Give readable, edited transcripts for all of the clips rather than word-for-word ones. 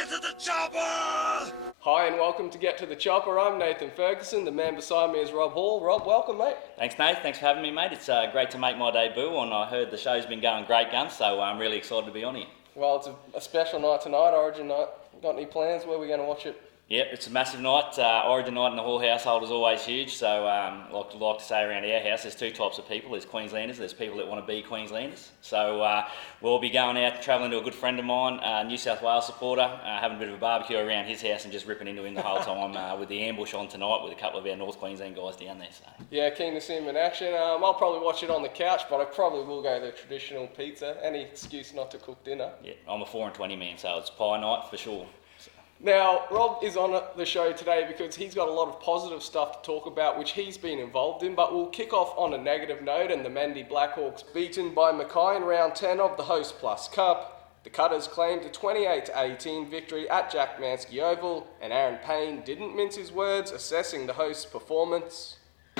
Get to the chopper! Hi and welcome to Get to the Chopper. I'm Nathan Ferguson. The man beside me is Rob Hall. Rob, welcome, mate. Thanks, Nate. Thanks for having me, mate. It's great to make my debut, and I heard the show's been going great guns, so I'm really excited to be on here. Well, it's a special night tonight, Origin night. Got any plans? Where are we going to watch it? Yep, it's a massive night. Origin night in the Hall household is always huge, so like to say around our house, there's two types of people. There's Queenslanders, there's people that want to be Queenslanders. So we'll be going out, travelling to a good friend of mine, New South Wales supporter, having a bit of a barbecue around his house and just ripping into him the whole time with the ambush on tonight with a couple of our North Queensland guys down there. So. Yeah, keen to see him in action. I'll probably watch it on the couch, but I probably will go the traditional pizza. Any excuse not to cook dinner. Yeah, I'm a 4 and 20 man, so it's pie night for sure. Now, Rob is on the show today because he's got a lot of positive stuff to talk about, which he's been involved in, but we'll kick off on a negative note, and the Mendi Blackhawks beaten by Mackay in round 10 of the Host Plus Cup. The Cutters claimed a 28-18 victory at Jack Manske Oval, and Aaron Payne didn't mince his words, assessing the hosts' performance.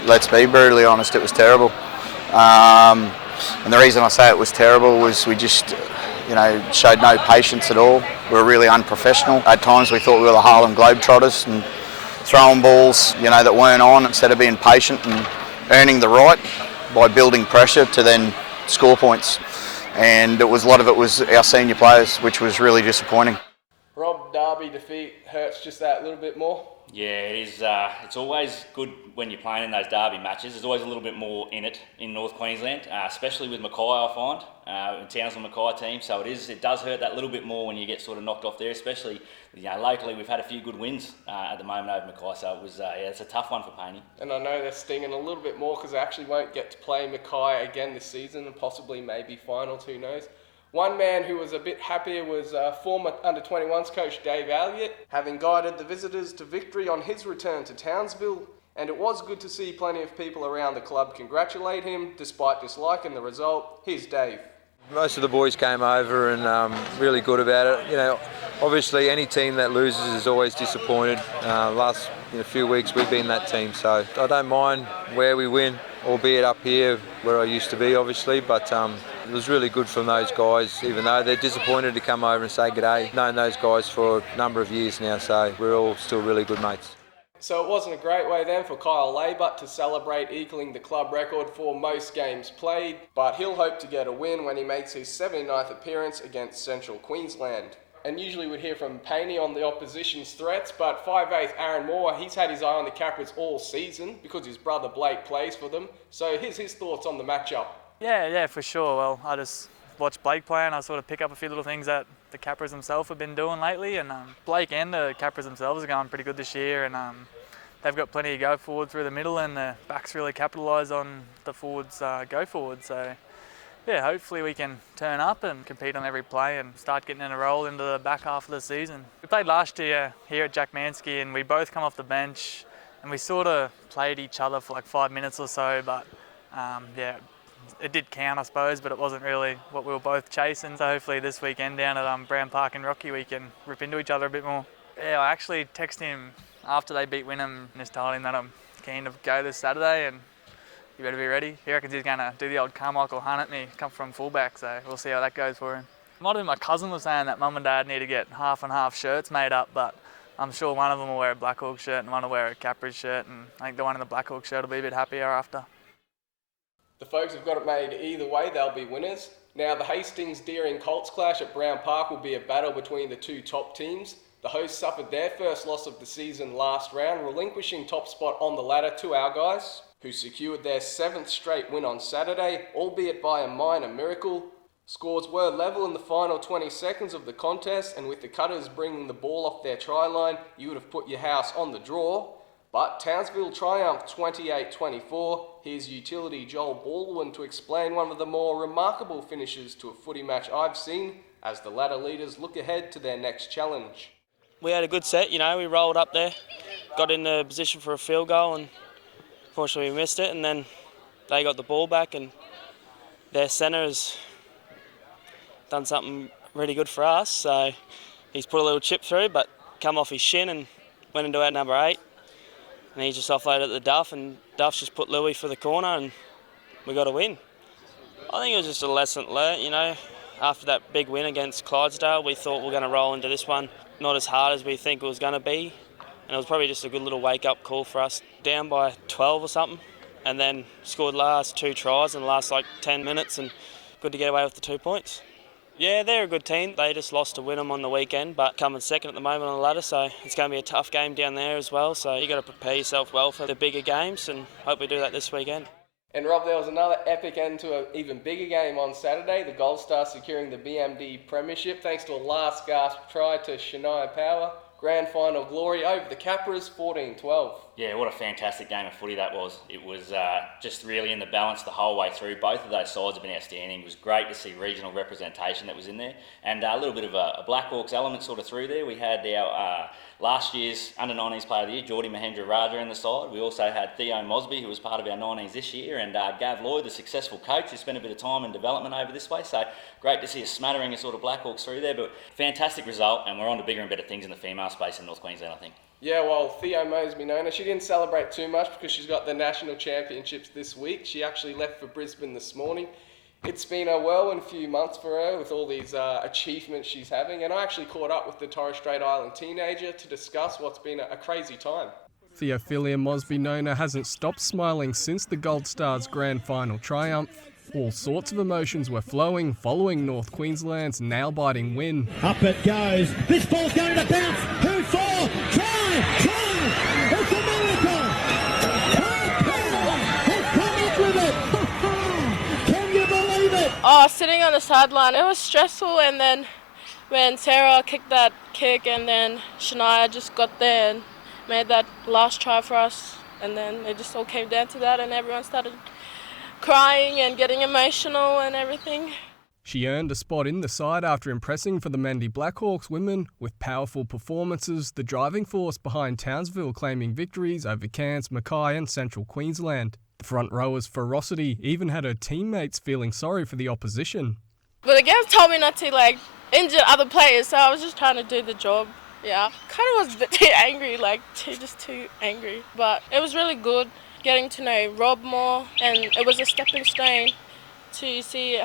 Let's be brutally honest, it was terrible. And the reason I say it was terrible was we just, showed no patience at all. We were really unprofessional. At times we thought we were the Harlem Globetrotters and throwing balls, that weren't on instead of being patient and earning the right by building pressure to then score points. And a lot of it was our senior players, which was really disappointing. Rob, derby defeat hurts just that little bit more. Yeah, it is. It's always good when you're playing in those derby matches. There's always a little bit more in it in North Queensland, especially with Mackay, I find, in Townsville Mackay team. So it does hurt that little bit more when you get sort of knocked off there, especially, locally we've had a few good wins at the moment over Mackay. So it was, it's a tough one for Payne. And I know they're stinging a little bit more because they actually won't get to play Mackay again this season and possibly maybe finals, who knows. One man who was a bit happier was former under-21s coach Dave Elliott, having guided the visitors to victory on his return to Townsville, and it was good to see plenty of people around the club congratulate him, despite disliking the result. Here's Dave. Most of the boys came over and really good about it. Obviously any team that loses is always disappointed. Last few weeks we've been that team, so I don't mind where we win, albeit up here where I used to be, obviously, but it was really good from those guys, even though they're disappointed to come over and say g'day. Known those guys for a number of years now, so we're all still really good mates. So it wasn't a great way then for Kyle Laybutt to celebrate equaling the club record for most games played, but he'll hope to get a win when he makes his 79th appearance against Central Queensland. And usually we'd hear from Payne on the opposition's threats, but 5'8" Aaron Moore, he's had his eye on the Capras all season because his brother Blake plays for them. So here's his thoughts on the matchup. Yeah, for sure. Well, I just watched Blake play and I sort of pick up a few little things that the Capras themselves have been doing lately. And Blake and the Capras themselves are going pretty good this year, and they've got plenty of go forward through the middle, and the backs really capitalise on the forwards go forward. So yeah, hopefully we can turn up and compete on every play and start getting in a roll into the back half of the season. We played last year here at Jack Manske and we both come off the bench and we sort of played each other for like 5 minutes or so, but it did count, I suppose, but it wasn't really what we were both chasing. So hopefully this weekend down at Brown Park in Rocky we can rip into each other a bit more. Yeah, I actually texted him after they beat Wynnum and just told him that I'm keen to go this Saturday and you better be ready. He reckons he's going to do the old Carmichael Hunt at me, come from fullback, so we'll see how that goes for him. Might have been my cousin was saying that Mum and Dad need to get half and half shirts made up, but I'm sure one of them will wear a Blackhawks shirt and one will wear a Capras shirt, and I think the one in the Blackhawks shirt will be a bit happier after. The folks have got it made either way, they'll be winners. Now the Hastings-Deering Colts clash at Brown Park will be a battle between the two top teams. The hosts suffered their first loss of the season last round, relinquishing top spot on the ladder to our guys, who secured their 7th straight win on Saturday, albeit by a minor miracle. Scores were level in the final 20 seconds of the contest, and with the Cutters bringing the ball off their try line, you would have put your house on the draw. But Townsville triumphed 28-24. Here's utility Joel Baldwin to explain one of the more remarkable finishes to a footy match I've seen, as the ladder leaders look ahead to their next challenge. We had a good set, we rolled up there, got in the position for a field goal, and unfortunately we missed it, and then they got the ball back, and their centre has done something really good for us, so he's put a little chip through, but come off his shin and went into our number 8, and he just offloaded at the Duff, and Duff just put Louis for the corner, and we got a win. I think it was just a lesson learnt, after that big win against Clydesdale, we thought we were going to roll into this one not as hard as we think it was going to be. And it was probably just a good little wake-up call for us. Down by 12 or something, and then scored last 2 tries in the last 10 minutes, and good to get away with the 2 points. Yeah, they're a good team. They just lost to Wynnum on the weekend, but coming second at the moment on the ladder, so it's going to be a tough game down there as well. So you got to prepare yourself well for the bigger games, and hope we do that this weekend. And Rob, there was another epic end to an even bigger game on Saturday. The Gold Stars securing the BMD premiership thanks to a last gasp try to Shania Power. Grand final glory over the Capras, 14-12. Yeah, what a fantastic game of footy that was. It was just really in the balance the whole way through. Both of those sides have been outstanding. It was great to see regional representation that was in there, and a little bit of a Blackhawks element sort of through there. We had our last year's under-19s player of the year, Geordie Mahendra Raja, in the side. We also had Theo Mosby, who was part of our 19s this year, and Gav Lloyd, the successful coach, who spent a bit of time in development over this way. So great to see a smattering of sort of Blackhawks through there, but fantastic result, and we're on to bigger and better things in the female space in North Queensland, I think. Yeah, well, Theo Mosby-Nona, she didn't celebrate too much because she's got the national championships this week. She actually left for Brisbane this morning. It's been a whirlwind few months for her with all these achievements she's having, and I actually caught up with the Torres Strait Island teenager to discuss what's been a crazy time. Theophelia Mosby-Nona hasn't stopped smiling since the Gold Stars grand final triumph. All sorts of emotions were flowing following North Queensland's nail-biting win. Up it goes. This ball's going to bounce. Who for? Try! It's a miracle! Has come up with it! Can you believe it? Oh, sitting on the sideline, it was stressful, and then when Sarah kicked that kick and then Shania just got there and made that last try for us, and then it just all came down to that, and everyone started crying and getting emotional and everything. She earned a spot in the side after impressing for the Mendi Blackhawks women with powerful performances, the driving force behind Townsville claiming victories over Cairns, Mackay and Central Queensland. The front rower's ferocity even had her teammates feeling sorry for the opposition. But the girls told me not to injure other players, so I was just trying to do the job. Yeah, kind of was a bit too angry, too angry. But it was really good getting to know Rob more, and it was a stepping stone to see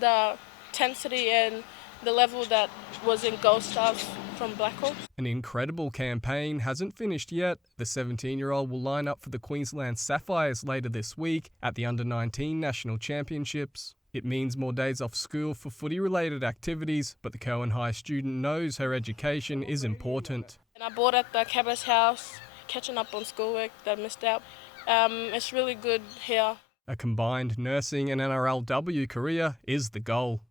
the intensity and the level that was in Gold Stars from Blackhawks. An incredible campaign hasn't finished yet. The 17-year-old will line up for the Queensland Sapphires later this week at the Under-19 National Championships. It means more days off school for footy-related activities, but the Cowan High student knows her education is important. And I bought at the Cabba's house, catching up on schoolwork that I missed out. It's really good here. A combined nursing and NRLW career is the goal.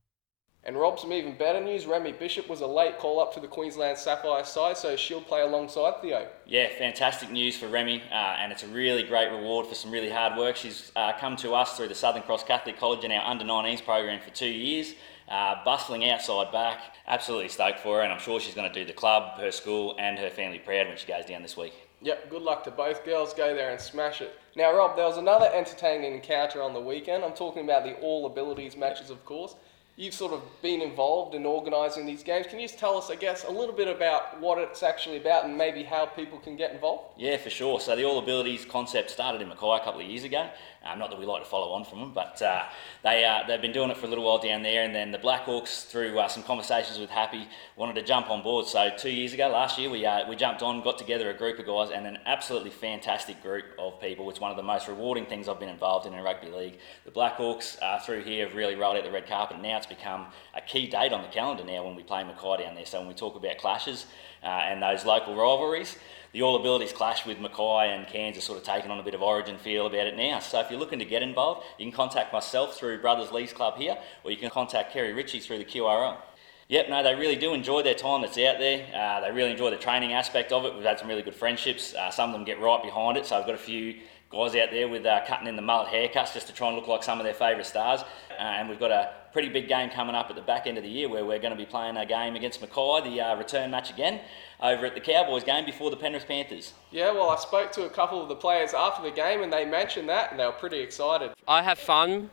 And Rob, some even better news. Remy Bishop was a late call-up to the Queensland Sapphire side, so she'll play alongside Theo. Yeah, fantastic news for Remy, and it's a really great reward for some really hard work. She's come to us through the Southern Cross Catholic College in our Under-19s program for 2 years, bustling outside back. Absolutely stoked for her, and I'm sure she's going to do the club, her school and her family proud when she goes down this week. Yep, good luck to both girls. Go there and smash it. Now, Rob, there was another entertaining encounter on the weekend. I'm talking about the All Abilities matches, of course. You've sort of been involved in organising these games. Can you just tell us, I guess, a little bit about what it's actually about and maybe how people can get involved? Yeah, for sure. So the All Abilities concept started in Mackay a couple of years ago. Not that we like to follow on from them, but they've been doing it for a little while down there, and then the Blackhawks, through some conversations with Happy, wanted to jump on board. So 2 years ago, last year, we jumped on, got together a group of guys, and an absolutely fantastic group of people. It's one of the most rewarding things I've been involved in rugby league. The Blackhawks through here have really rolled out the red carpet, and now it's become a key date on the calendar now when we play Mackay down there. So when we talk about clashes and those local rivalries, the All Abilities clash with Mackay and Cairns has sort of taken on a bit of origin feel about it now. So if you're looking to get involved, you can contact myself through Brothers Leagues Club here, or you can contact Kerry Ritchie through the QRL. Yep, no, they really do enjoy their time that's out there. They really enjoy the training aspect of it. We've had some really good friendships. Some of them get right behind it, so I've got a few guys out there with cutting in the mullet haircuts just to try and look like some of their favourite stars. And we've got a pretty big game coming up at the back end of the year where we're going to be playing a game against Mackay, the return match again, over at the Cowboys game before the Penrith Panthers. Yeah, well, I spoke to a couple of the players after the game and they mentioned that and they were pretty excited. I have fun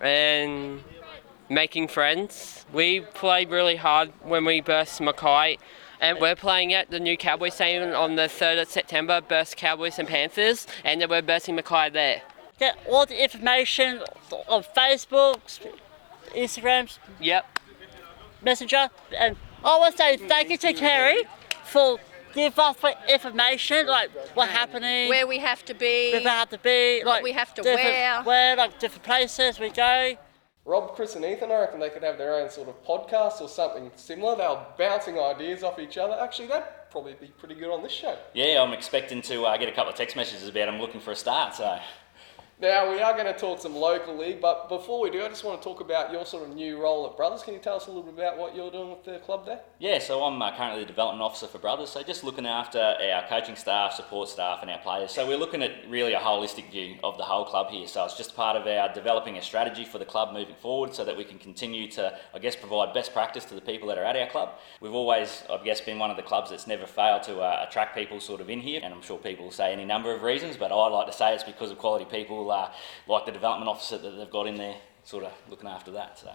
and making friends. We played really hard when we burst Mackay, and we're playing at the new Cowboys stadium on the 3rd of September, burst Cowboys and Panthers, and then we're bursting Mackay there. Get all the information on Facebook, Instagrams, Yep. Messenger, and I want to say thank you to Kerry for give us information like what's happening, Where we have to be, like we have to different, like different places we go. Rob, Chris and Ethan, I reckon they could have their own sort of podcast or something similar. They're bouncing ideas off each other. Actually, that'd probably be pretty good on this show. Yeah, I'm expecting to get a couple of text messages about I'm looking for a start, so... Now, we are going to talk some local league, but before we do, I just want to talk about your sort of new role at Brothers. Can you tell us a little bit about what you're doing with the club there? Yeah, so I'm currently the development officer for Brothers, so just looking after our coaching staff, support staff and our players. So we're looking at really a holistic view of the whole club here. So it's just part of our developing a strategy for the club moving forward so that we can continue to, I guess, provide best practice to the people that are at our club. We've always, I guess, been one of the clubs that's never failed to attract people sort of in here, and I'm sure people will say any number of reasons, but I like to say it's because of quality people like the development officer that they've got in there, sort of looking after that. So.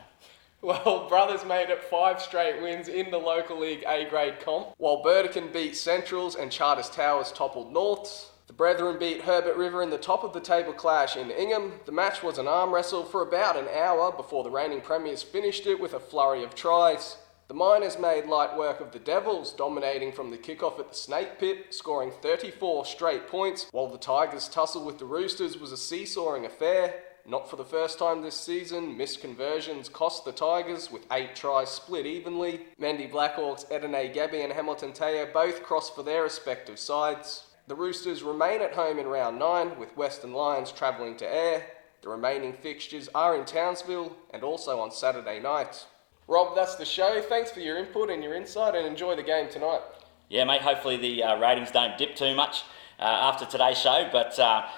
Well, Brothers made it 5 straight wins in the local league A-grade comp, while Burdekin beat Centrals and Charters Towers toppled Norths. The Brethren beat Herbert River in the top of the table clash in Ingham. The match was an arm wrestle for about an hour before the reigning premiers finished it with a flurry of tries. The Miners made light work of the Devils, dominating from the kickoff at the Snake Pit, scoring 34 straight points, while the Tigers' tussle with the Roosters was a seesawing affair. Not for the first time this season, missed conversions cost the Tigers, with 8 tries split evenly. Mendi Blackhawks, Edene Gabby and Hamilton Teo both crossed for their respective sides. The Roosters remain at home in round 9, with Western Lions travelling to Ayr. The remaining fixtures are in Townsville and also on Saturday night. Rob, that's the show. Thanks for your input and your insight, and enjoy the game tonight. Yeah, mate, hopefully the ratings don't dip too much after today's show, but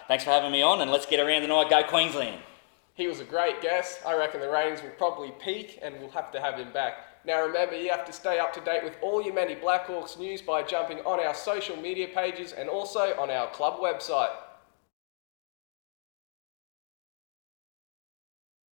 thanks for having me on, and let's get around tonight. Go Queensland. He was a great guest. I reckon the ratings will probably peak, and we'll have to have him back. Now remember, you have to stay up to date with all your Mendi Blackhawks news by jumping on our social media pages and also on our club website.